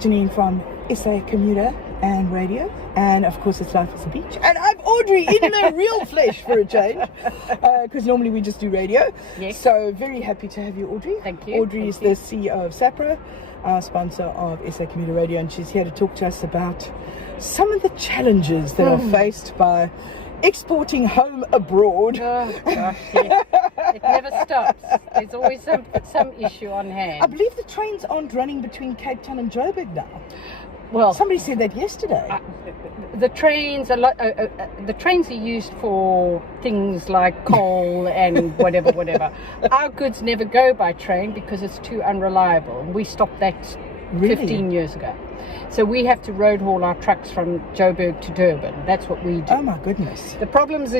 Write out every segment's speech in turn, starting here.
Geniene from SA Commuter and Radio, and of course it's Life is a Beach, and I'm Audrey in the real flesh for a change, because normally we just do radio. Yes. So very happy to have you, Audrey. Thank you. Audrey is the CEO of SAPRO, our sponsor of SA Commuter Radio, and she's here to talk to us about some of the challenges that are faced by exporting home abroad. Oh gosh, yes. It never stops. There's always some issue on hand. I believe the trains aren't running between Cape Town and Joburg now. Well, Somebody said that yesterday. the trains the trains are used for things like coal and whatever. Our goods never go by train because it's too unreliable. We stopped that Really? 15 years ago. So we have to road haul our trucks from Joburg to Durban. That's what we do. Oh my goodness. The problems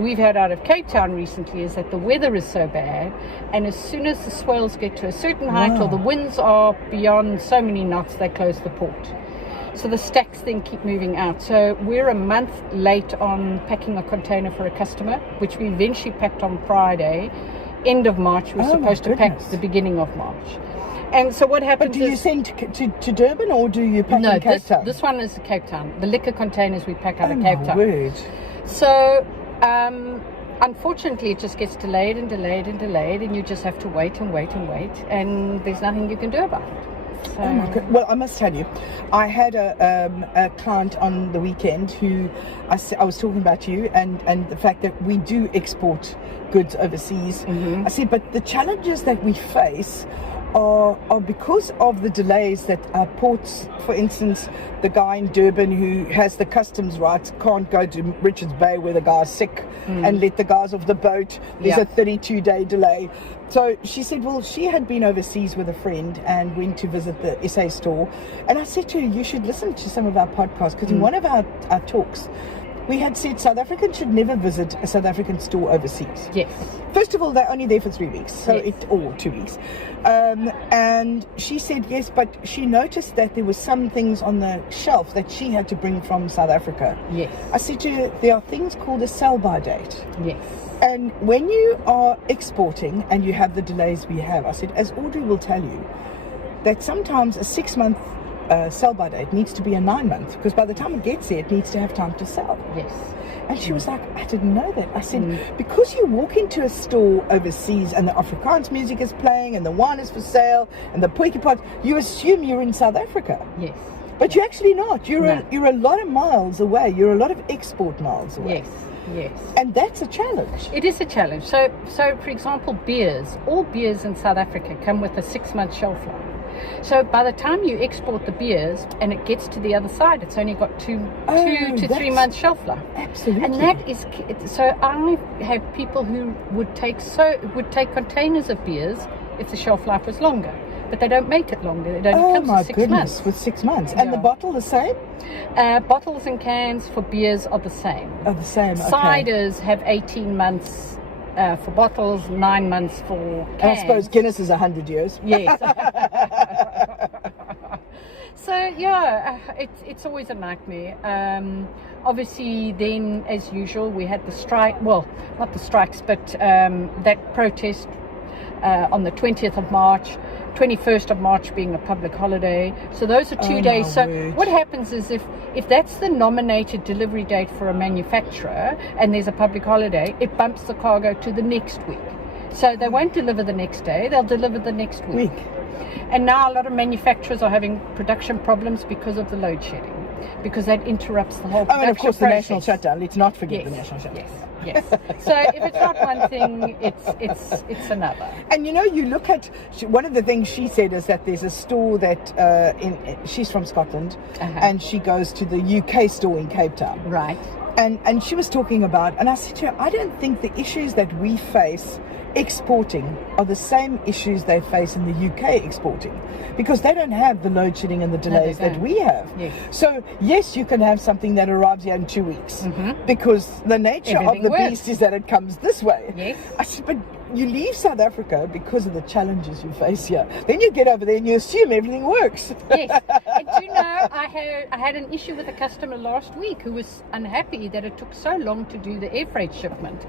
we've had out of Cape Town recently is that the weather is so bad, and as soon as the swells get to a certain height or the winds are beyond so many knots, they close the port. So the stacks then keep moving out. So we're a month late on packing a container for a customer, which we eventually packed on Friday. End of March, we were supposed to pack the beginning of March. And so what happens But do you send to Durban, or do you pack in Cape Town? This one is Cape Town. The liquor containers we pack out of Cape Town. Word. So unfortunately it just gets delayed, and you just have to wait, and there's nothing you can do about it. So, Oh my God. Well, I must tell you, I had a client on the weekend who I was talking about you and the fact that we do export goods overseas. I said, but the challenges that we face are because of the delays that ports, for instance, the guy in Durban who has the customs rights can't go to Richards Bay where the guy's sick and let the guys off the boat. There's a 32-day delay. So she said, well, she had been overseas with a friend and went to visit the SA store. And I said to her, you should listen to some of our podcasts, because in one of our talks, we had said South Africans should never visit a South African store overseas. yes. First of all, they're only there for 3 weeks, so Yes. or 2 weeks. And she said yes, but she noticed that there were some things on the shelf that she had to bring from South Africa. Yes. I said to her, there are things called a sell-by date. Yes. And when you are exporting and you have the delays we have, I said, as Audrey will tell you, that sometimes a 6-month sell-by date needs to be a 9-month, because by the time it gets there, it needs to have time to sell. Yes. And she was like, I didn't know that. I said, because you walk into a store overseas and the Afrikaans music is playing and the wine is for sale and the potjie pot, you assume you're in South Africa. Yes. But you're actually not. You're No. you're a lot of miles away. You're a lot of export miles away. Yes. And that's a challenge. It is a challenge. So for example, beers. All beers in South Africa come with a 6-month shelf life. So by the time you export the beers and it gets to the other side, it's only got 2 to 3 months shelf life. Absolutely. And that is so. I have people who would take containers of beers if the shelf life was longer, but they don't make it longer. It only comes to 6 goodness, months. with 6 months. And the bottle the same? Bottles and cans for beers are the same. Oh, the same. Okay. Ciders have 18 months for bottles, 9 months for cans. And I suppose Guinness is 100 years. Yes. So yeah, it's always a nightmare. Obviously, then as usual, we had the strike. Well, not the strikes, but that protest on the 20th of March. 21st of March being a public holiday. So those are 2 days. So what happens is if that's the nominated delivery date for a manufacturer and there's a public holiday, it bumps the cargo to the next week. So they won't deliver the next day, they'll deliver the next week. And now a lot of manufacturers are having production problems because of the load shedding, because that interrupts the whole production and of course the process. national shutdown. Let's not forget the national shutdown. Yes. So if it's not one thing, it's another. And you know, you look at one of the things she said is that there's a store that she's from Scotland, and she goes to the UK store in Cape Town. Right. And she was talking about, and I said to her, I don't think the issues that we face exporting are the same issues they face in the UK exporting, because they don't have the load shedding and the delays that we have. Yes. So yes, you can have something that arrives here in 2 weeks, because the nature Everything of the works. beast is that it comes this way. Yes. I said, but you leave South Africa because of the challenges you face here. Then you get over there and you assume everything works. Yes. And do you know, I had an issue with a customer last week who was unhappy that it took so long to do the air freight shipment.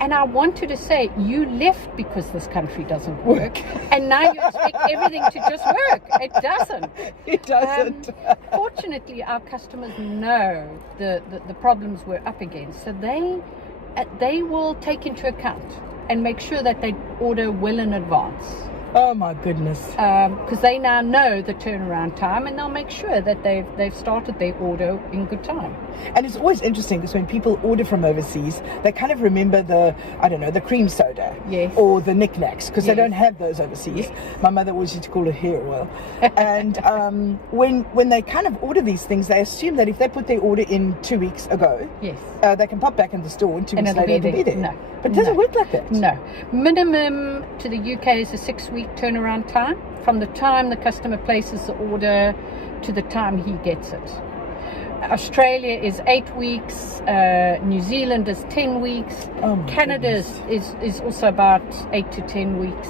And I wanted to say, you left because this country doesn't work, and now you expect everything to just work. It doesn't. It doesn't. Fortunately, our customers know the problems we're up against, so they will take into account and make sure that they order well in advance. Oh my goodness. Because they now know the turnaround time, and they'll make sure that they've started their order in good time. And it's always interesting because when people order from overseas, they kind of remember the cream soda, yes, or the knickknacks, because yes, they don't have those overseas. Yes. My mother always used to call it hair oil. And when they kind of order these things, they assume that if they put their order in 2 weeks ago, yes, they can pop back in the store and 2 weeks later it'll be there. No. But it doesn't work like that. No. Minimum to the UK is a 6-week turnaround time from the time the customer places the order to the time he gets it. Australia is 8 weeks, New Zealand is 10 weeks, Canada is also about 8 to 10 weeks.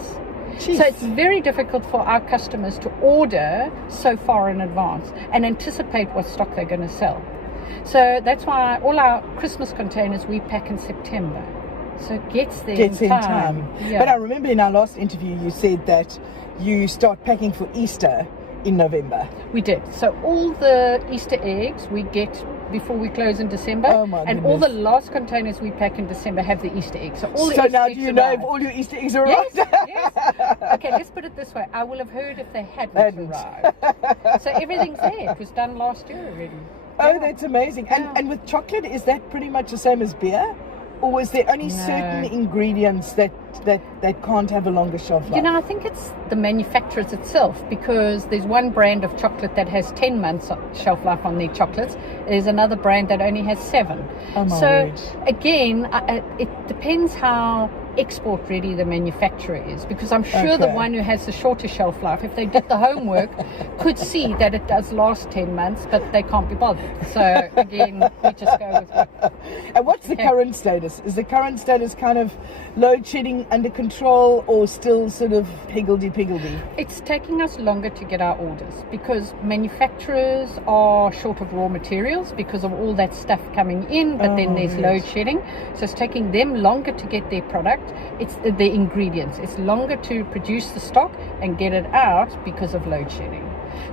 Jeez. So it's very difficult for our customers to order so far in advance and anticipate what stock they're going to sell. So that's why all our Christmas containers we pack in September. So it gets there in time. Yeah. But I remember in our last interview you said that you start packing for Easter in November. We did. So all the Easter eggs we get before we close in December, and all the last containers we pack in December have the Easter eggs. So all the Easter now eggs, do you know if all your Easter eggs are yes, arrived? Yes. Okay, let's put it this way. I will have heard if they hadn't arrived. So everything's there. It was done last year already. Oh, that's amazing. And with chocolate, is that pretty much the same as beer? Or is there only certain ingredients that can't have a longer shelf life? You know, I think it's the manufacturers itself, because there's one brand of chocolate that has 10 months shelf life on their chocolates. There's another brand that only has 7. Oh my so word. Again, it depends how export ready the manufacturer is, because I'm sure the one who has the shorter shelf life, if they did the homework, could see that it does last 10 months, but they can't be bothered. So again, we just go with it. And what's the current status? Is the current status kind of load shedding under control, or still sort of higgledy-piggledy? It's taking us longer to get our orders because manufacturers are short of raw materials because of all that stuff coming in, but then there's load shedding. So it's taking them longer to get their product. It's the ingredients. It's longer to produce the stock and get it out because of load shedding.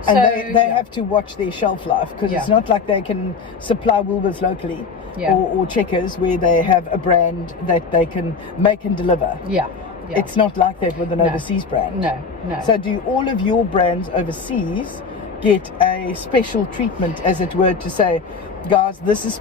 And so, they have to watch their shelf life, because it's not like they can supply Woolworths locally or Checkers where they have a brand that they can make and deliver. Yeah. It's not like that with an overseas brand. No. So do all of your brands overseas get a special treatment, as it were, to say, guys, this is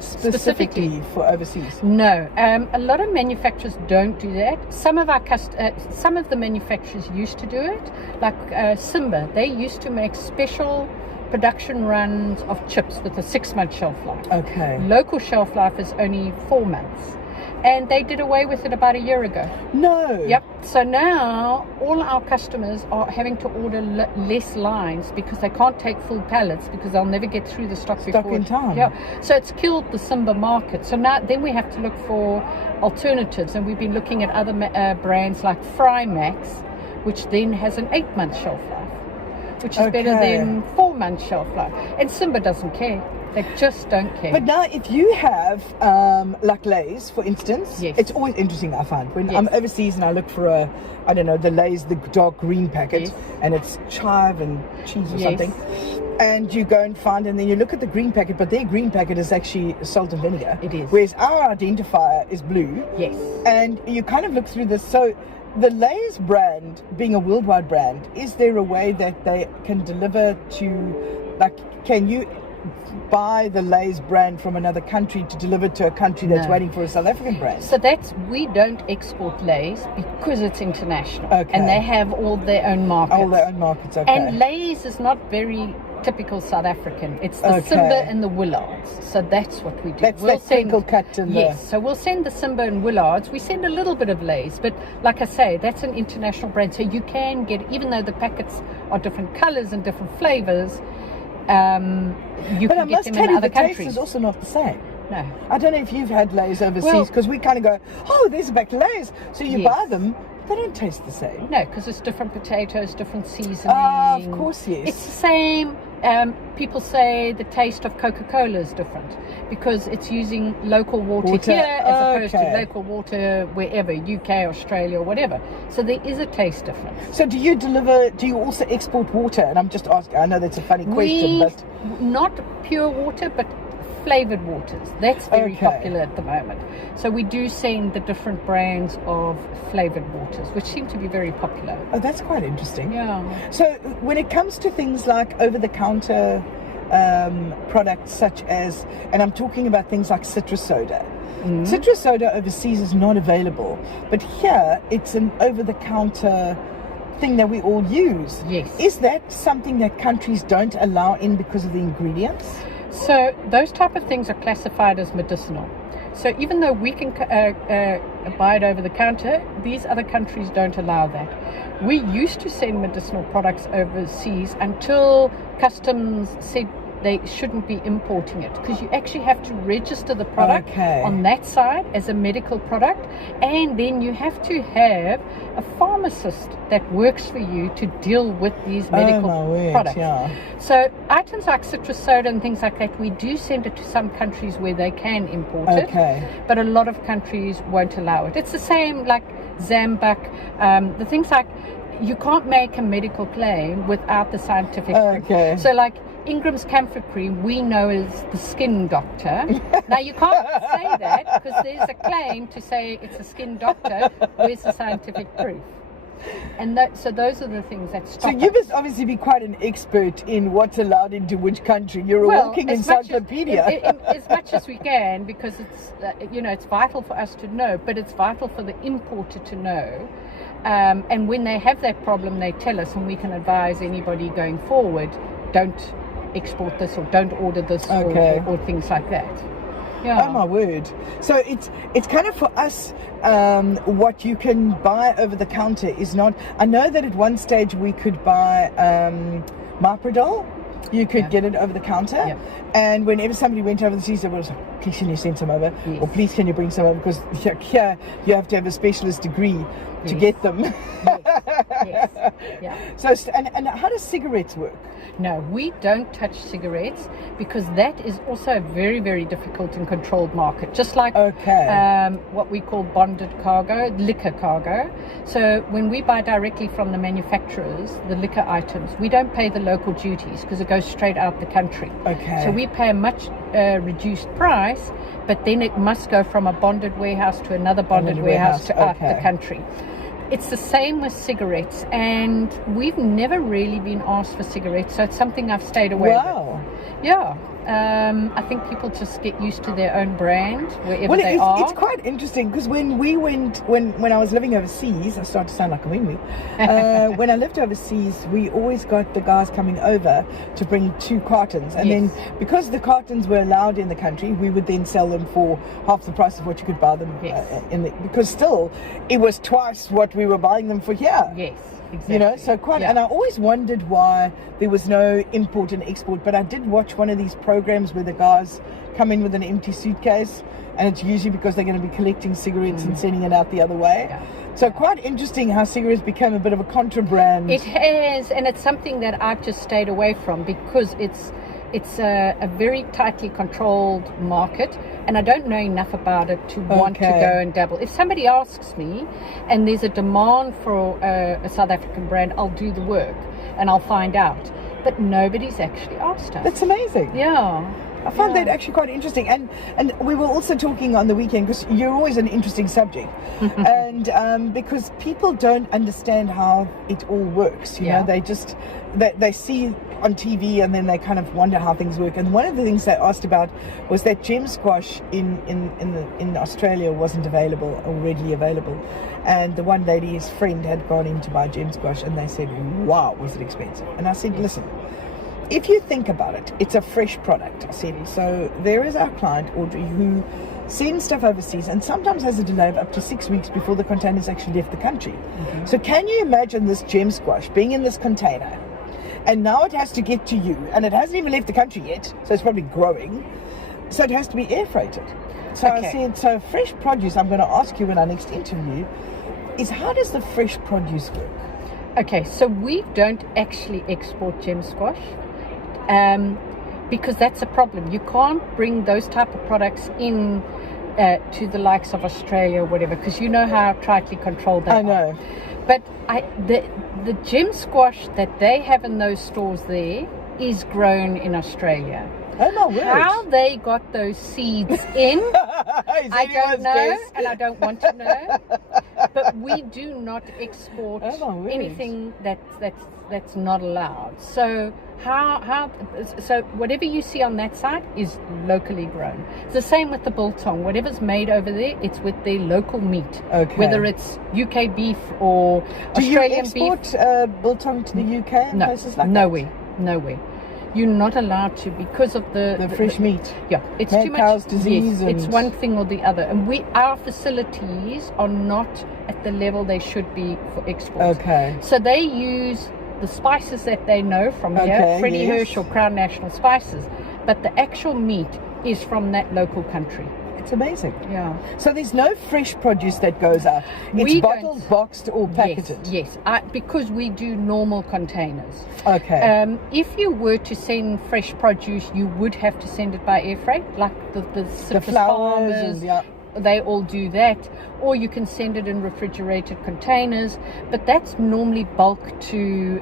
specifically for overseas? No, a lot of manufacturers don't do that. Some of the manufacturers used to do it, like Simba. They used to make special production runs of chips with a 6-month shelf life. Okay. Local shelf life is only 4 months. And they did away with it about a year ago. No. Yep. So now all our customers are having to order less lines because they can't take full pallets because they'll never get through the stock before. In time. Yeah. So it's killed the Simba market. So now then we have to look for alternatives, and we've been looking at other brands like Fry Max, which then has an 8-month shelf life, which is better than 4-month shelf life. And Simba doesn't care. They just don't care. But now, if you have, like Lay's, for instance, it's always interesting, I find. When I'm overseas and I look for the Lay's, the dark green packet, and it's chive and cheese or something, and you go and find, and then you look at the green packet, but their green packet is actually salt and vinegar. It is. Whereas our identifier is blue. Yes. And you kind of look through this. So the Lay's brand, being a worldwide brand, is there a way that they can deliver to, like, can you buy the Lay's brand from another country to deliver to a country that's waiting for a South African brand? So we don't export Lay's because it's international, and they have all their own markets. All their own markets, okay. And Lay's is not very typical South African. It's the Simba and the Willards. So that's what we do. That's that crinkle cut and so we'll send the Simba and Willards. We send a little bit of Lay's, but like I say, that's an international brand. So you can get, even though the packets are different colors and different flavors, you can get them in other countries. But I must tell you, the taste is also not the same. No. I don't know if you've had Lay's overseas, because we kind of go, oh, there's a pack of Lay's. So you buy them, they don't taste the same. No, because it's different potatoes, different seasonings. Of course, yes. It's the same People say the taste of Coca-Cola is different because it's using local water here as opposed to local water wherever, UK, Australia, or whatever. So there is a taste difference. So do you also export water? And I'm just asking, I know that's a funny question, but... Not pure water, but flavored waters. That's very popular at the moment. So we do send the different brands of flavored waters, which seem to be very popular. Oh, that's quite interesting. Yeah. So when it comes to things like over-the-counter products such as, and I'm talking about things like citrus soda. Citrus soda overseas is not available, but here it's an over-the-counter thing that we all use. Yes. Is that something that countries don't allow in because of the ingredients? So those type of things are classified as medicinal. So even though we can buy it over the counter, these other countries don't allow that. We used to send medicinal products overseas until customs said they shouldn't be importing it, because you actually have to register the product on that side as a medical product, and then you have to have a pharmacist that works for you to deal with these medical products. Yeah. So items like citrus soda and things like that, we do send it to some countries where they can import it, but a lot of countries won't allow it. It's the same like Zambuck, the things like you can't make a medical claim without the scientific proof. So like Ingram's camphor cream, we know as the skin doctor. Now you can't say that because there's a claim to say it's a skin doctor. Where's the scientific proof? And so those are the things that stop. So you must obviously be quite an expert in what's allowed into which country. You're a walking encyclopedia. As much as we can, because it's it's vital for us to know, but it's vital for the importer to know. And when they have that problem, they tell us, and we can advise anybody going forward, don't export this or don't order this or things like that. Yeah. Oh my word. So it's kind of for us, what you can buy over the counter is not, I know that at one stage we could buy Miprodol. You could get it over the counter, and whenever somebody went overseas, they was like, please can you send some over, or please can you bring some over, because here you have to have a specialist degree to get them. So and how does cigarettes work? No, we don't touch cigarettes because that is also a very, very difficult and controlled market. Just like what we call bonded cargo, liquor cargo. So when we buy directly from the manufacturers, the liquor items, we don't pay the local duties because it goes straight out the country. So we pay a much reduced price, but then it must go from a bonded warehouse to another bonded warehouse to out the country. It's the same with cigarettes, and we've never really been asked for cigarettes, so it's something I've stayed away with. Yeah. I think people just get used to their own brand wherever they are. It's quite interesting because when we went, when I was living overseas, I started to sound like a wee-wee. When I lived overseas, we always got the guys coming over to bring 2 cartons, and then because the cartons were allowed in the country, we would then sell them for half the price of what you could buy them because still it was twice what we were buying them for here. Yes. Exactly. So and I always wondered why there was no import and export, but I did watch one of these programs where the guys come in with an empty suitcase, and it's usually because they're going to be collecting cigarettes and sending it out the other way. So quite interesting how cigarettes became a bit of a contraband. It has, and it's something that I've just stayed away from because it's a very tightly controlled market, and I don't know enough about it to want to go and dabble. If somebody asks me and there's a demand for a South African brand, I'll do the work and I'll find out. But nobody's actually asked us. That's amazing. Yeah. I found that actually quite interesting, and we were also talking on the weekend because you're always an interesting subject, and because people don't understand how it all works. You know, they just they see on TV and then they kind of wonder how things work. And one of the things they asked about was that gem squash in Australia wasn't available or readily available, and the one lady's friend had gone in to buy gem squash, and they said, "Wow, was it expensive?" And I said, "Listen. If you think about it, it's a fresh product." I said, so there is our client, Audrey, who sends stuff overseas and sometimes has a delay of up to 6 weeks before the container's actually left the country. So can you imagine this gem squash being in this container, and now it has to get to you, and it hasn't even left the country yet, so it's probably growing, so it has to be air freighted. So I said, so fresh produce, I'm going to ask you in our next interview, is how does the fresh produce work? Okay, so we don't actually export gem squash. because that's a problem. You can't bring those type of products in to the likes of Australia or whatever, because you know how tightly controlled they are. I know. But the gem squash that they have in those stores there is grown in Australia. Oh my word. How they got those seeds in, I don't know, and I don't want to know. But we do not export anything that's not allowed. So so whatever you see on that side is locally grown. It's the same with the biltong. Whatever's made over there, it's with their local meat. Okay. Whether it's UK beef or Australian beef. Do you export biltong to the UK and places like that? No way. You're not allowed to because of the fresh meat. Yeah, it's mad too much. Cow's disease. Yes, it's one thing or the other, and our facilities are not at the level they should be for export. Okay. So they use the spices that they know from here, Freddie Hirsch or Crown National Spices, but the actual meat is from that local country. It's amazing. Yeah. So there's no fresh produce that goes out. It's bottled, boxed, or packeted. Yes. Because we do normal containers. Okay. If you were to send fresh produce, you would have to send it by air freight, like the flowers farmers. They all do that, or you can send it in refrigerated containers, but that's normally bulk to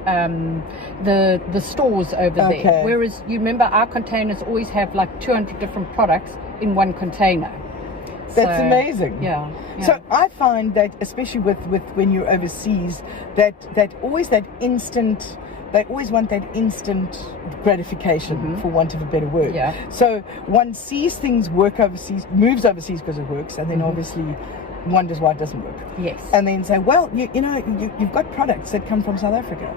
the stores over there. Whereas you remember our containers always have like 200 different products in one container. That's amazing. Yeah. So I find that, especially with when you're overseas, that always that instant. They always want that instant gratification, for want of a better word. Yeah. So one sees things work overseas, moves overseas because it works, and then obviously wonders why it doesn't work. Yes. And then say, well, you've got products that come from South Africa.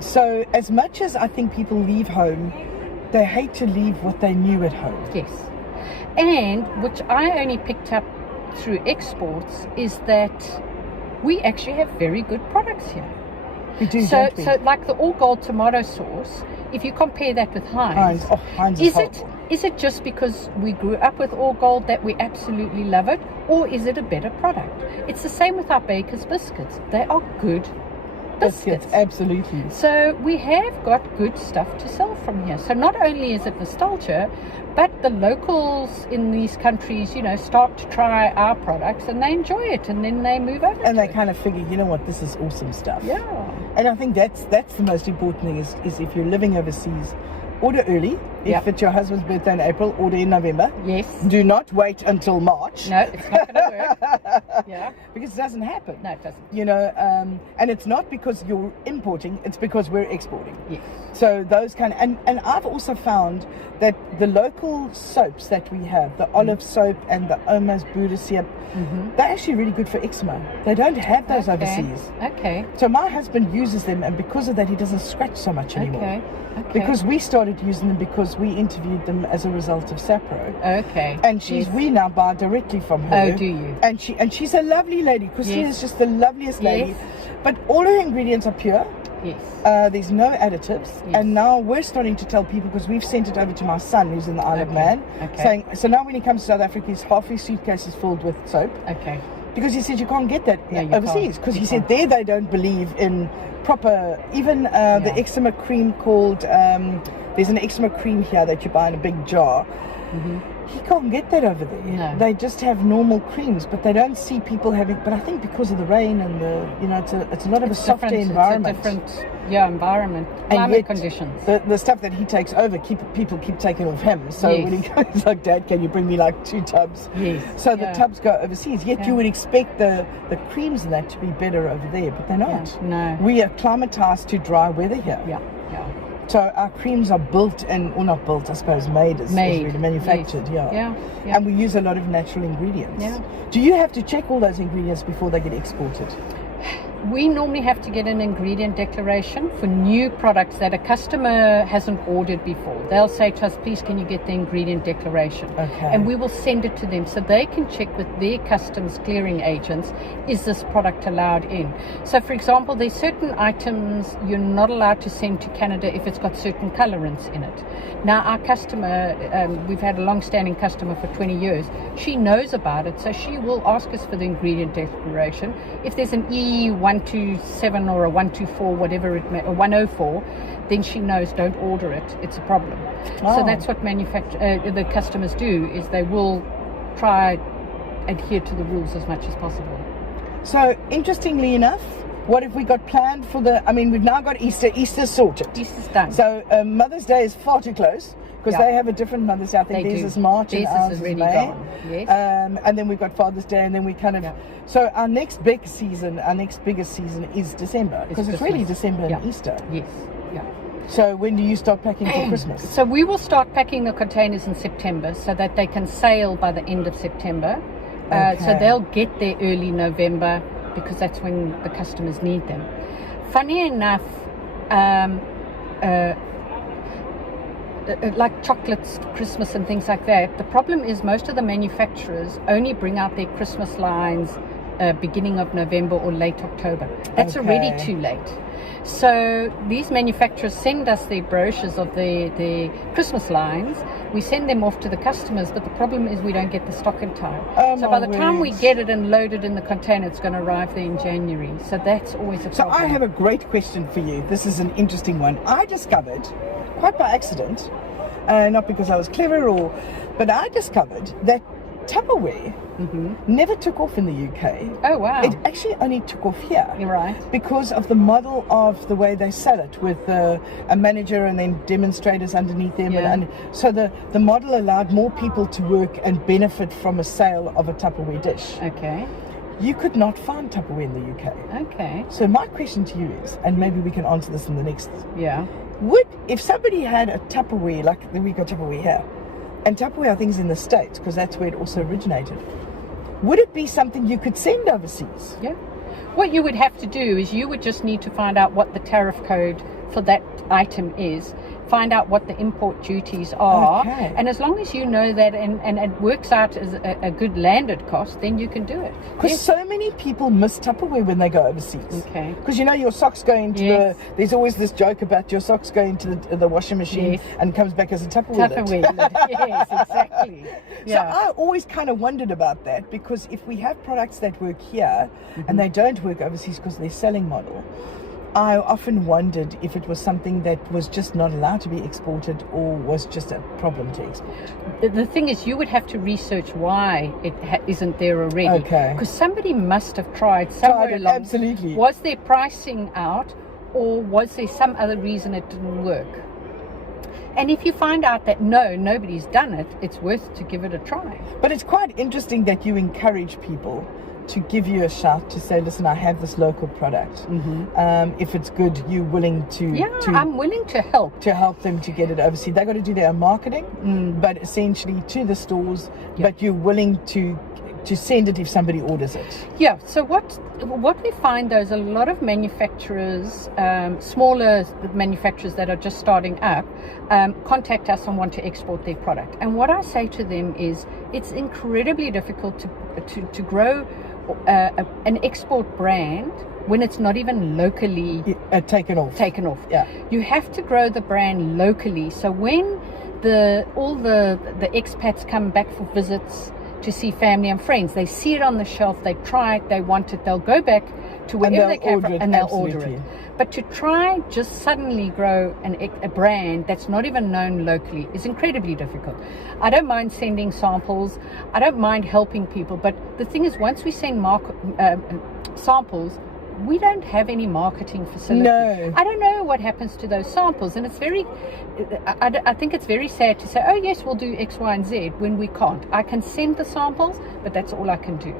So as much as I think people leave home, they hate to leave what they knew at home. Yes. And which I only picked up through exports is that we actually have very good products here. We do, so like the all gold tomato sauce, if you compare that with Heinz, Heinz is it just because we grew up with all gold that we absolutely love it, or is it a better product? It's the same with our Baker's biscuits. They are good biscuits. Absolutely. So we have got good stuff to sell from here. So not only is it nostalgia, but the locals in these countries, start to try our products and they enjoy it, and then they move over. And they kind of figure, you know what, this is awesome stuff. Yeah. And I think that's the most important thing is if you're living overseas, order early. If it's your husband's birthday in April, order in November. Yes. Do not wait until March. No, it's not going to work. Yeah. Because it doesn't happen. No, it doesn't. And it's not because you're importing, it's because we're exporting. Yes. So those and I've also found that the local soaps that we have, the olive soap and the Oma's Buddha soap, they're actually really good for eczema. They don't have those overseas. Okay. So my husband uses them, and because of that, he doesn't scratch so much anymore. Okay. Because we started using them because we interviewed them as a result of SAPRO. Okay. And we now buy directly from her. Oh, do you? And she's a lovely lady. Christine is just the loveliest lady. Yes. But all her ingredients are pure. Yes. There's no additives. Yes. And now we're starting to tell people, because we've sent it over to my son who's in the Isle of Man, saying, so now when he comes to South Africa, his half his suitcase is filled with soap. Okay. Because he said you can't get that overseas. Because he said there they don't believe in proper, even the eczema cream called, there's an eczema cream here that you buy in a big jar. He can't get that over there. No. They just have normal creams, but they don't see people having. But I think because of the rain and it's a lot of a softer environment. It's a different environment, climate conditions. The stuff that he takes over, people keep taking off him. So when he goes like, Dad, can you bring me like 2 tubs? Yes. So the tubs go overseas. Yet you would expect the creams and that to be better over there, but they're not. Yeah. No. We are climatized to dry weather here. Yeah. So our creams are built not built, I suppose, made manufactured, And we use a lot of natural ingredients. Yeah. Do you have to check all those ingredients before they get exported? We normally have to get an ingredient declaration for new products that a customer hasn't ordered before. They'll say to us, please, can you get the ingredient declaration? Okay. And we will send it to them so they can check with their customs clearing agents, is this product allowed in? So, for example, there's certain items you're not allowed to send to Canada if it's got certain colorants in it. Now, our customer, we've had a long-standing customer for 20 years. She knows about it, so she will ask us for the ingredient declaration. If there's an E1 127 or a 124, whatever it may, or 104, then she knows don't order it. It's a problem. So that's what the customers do, is they will try adhere to the rules as much as possible. So interestingly enough, what have we got planned for we've now got Easter. Easter's sorted. Easter's done. So Mother's Day is far too close, because they have a different Mother's Day. I think theirs is March and ours is really May. Gone. Yes. And then we've got Father's Day, and then we kind of... Yeah. So our next biggest season is December, because it's really December and Easter. Yes. Yeah. So when do you start packing for Christmas? So we will start packing the containers in September, so that they can sail by the end of September. So they'll get there early November, because that's when the customers need them. Funny enough, like chocolates, Christmas and things like that, the problem is most of the manufacturers only bring out their Christmas lines beginning of November or late October. That's already too late. So these manufacturers send us their brochures of the Christmas lines. We send them off to the customers, but the problem is we don't get the stock in time. So by the time we get it and load it in the container, it's going to arrive there in January. So that's always a problem. So I have a great question for you. This is an interesting one. I discovered, quite by accident, not because I was clever, but I discovered that Tupperware never took off in the UK. Oh, wow. It actually only took off here. You're right. Because of the model of the way they sell it, with a manager and then demonstrators underneath them. Yeah. And so the model allowed more people to work and benefit from a sale of a Tupperware dish. Okay. You could not find Tupperware in the UK. Okay. So my question to you is, and maybe we can answer this in the next... Yeah. If somebody had a Tupperware, like we got Tupperware here, and Tupperware I think is in the States, because that's where it also originated, would it be something you could send overseas? Yeah. What you would have to do is you would just need to find out what the tariff code for that item is, find out what the import duties are, and as long as you know that and it works out as a good landed cost, then you can do it. Because so many people miss Tupperware when they go overseas. Okay. Because your socks go into there's always this joke about your socks going to the washing machine and comes back as a Tupperware lid. Yes, exactly. So I always kind of wondered about that, because if we have products that work here and they don't work overseas because of their selling model, I often wondered if it was something that was just not allowed to be exported, or was just a problem to export. The thing is, you would have to research why it isn't there already. Okay. Because somebody must have tried somewhere along. Absolutely. Was there pricing out, or was there some other reason it didn't work? And if you find out that nobody's done it, it's worth to give it a try. But it's quite interesting that you encourage people to give you a shout, to say, listen, I have this local product. If it's good, you're willing to... I'm willing to help. To help them to get it overseas. They've got to do their own marketing, but essentially to the stores, but you're willing to send it if somebody orders it. Yeah, so what we find, though, is a lot of manufacturers, smaller manufacturers that are just starting up, contact us and want to export their product. And what I say to them is, it's incredibly difficult to grow an export brand when it's not even locally taken off. Yeah. You have to grow the brand locally. So when all the expats come back for visits to see family and friends, they see it on the shelf, they try it, they want it, they'll go back to wherever they came from and they'll order it. But to try just suddenly grow a brand that's not even known locally is incredibly difficult. I don't mind sending samples, I don't mind helping people, but the thing is, once we send samples, we don't have any marketing facility. No. I don't know what happens to those samples, and it's I think it's very sad to say, oh yes, we'll do X, Y, and Z, when we can't. I can send the samples, but that's all I can do.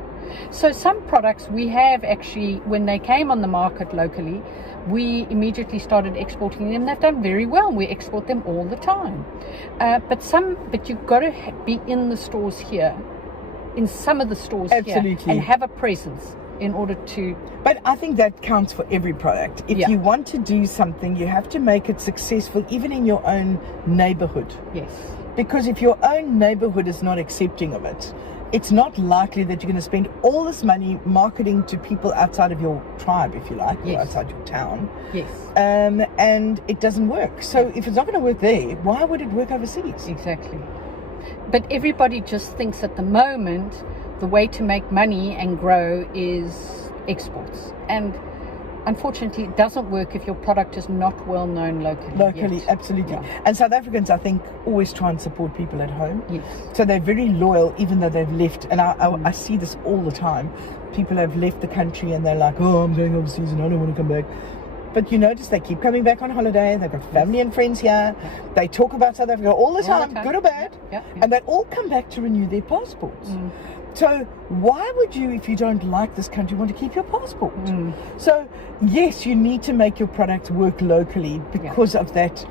So some products we have actually, when they came on the market locally, we immediately started exporting them. They've done very well. We export them all the time. But you've got to be in the stores here, in some of the stores here, and have a presence in order to... But I think that counts for every product. If you want to do something, you have to make it successful, even in your own neighborhood. Yes. Because if your own neighborhood is not accepting of it, it's not likely that you're going to spend all this money marketing to people outside of your tribe, if you like, or outside your town. Yes. And it doesn't work. So if it's not going to work there, why would it work overseas? Exactly. But everybody just thinks at the moment the way to make money and grow is exports. And unfortunately, it doesn't work if your product is not well known locally. Yet. Absolutely. Yeah. And South Africans, I think, always try and support people at home. Yes. So they're very loyal, even though they've left. And I see this all the time. People have left the country and they're like, oh, I'm going overseas and I don't want to come back. But you notice they keep coming back on holiday. They've got family and friends here. They talk about South Africa all the time, good or bad. And they all come back to renew their passports. So why would you, if you don't like this country, want to keep your passport? So yes, you need to make your products work locally because of that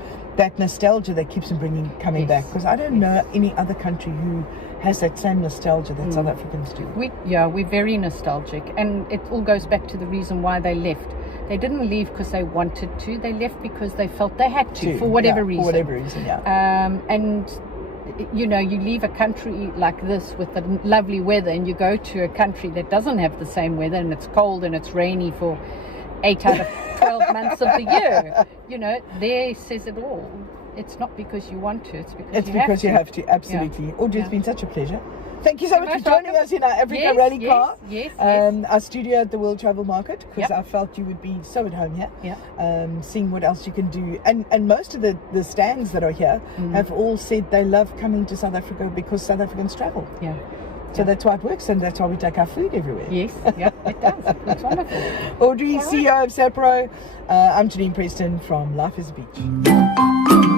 nostalgia that keeps them coming back. Because I don't know any other country who has that same nostalgia that South Africans do. We're very nostalgic, and it all goes back to the reason why they left. They didn't leave because they wanted to. They left because they felt they had to, for whatever reason. For whatever reason, and you leave a country like this with the lovely weather, and you go to a country that doesn't have the same weather, and it's cold and it's rainy for 8 out of 12 months of the year. There says it all. It's not because you want to, it's because you have to. Absolutely. Audrey, it's been such a pleasure. Thank you so much for joining us in our Africa Rally car. Yes. Our studio at the World Travel Market, because I felt you would be so at home here. Seeing what else you can do. And most of the stands that are here have all said they love coming to South Africa because South Africans travel. So that's why it works, and that's why we take our food everywhere. Yes, it does. It's wonderful. Audrey, CEO of SAPRO. I'm Geniene Preston from Life is a Beach.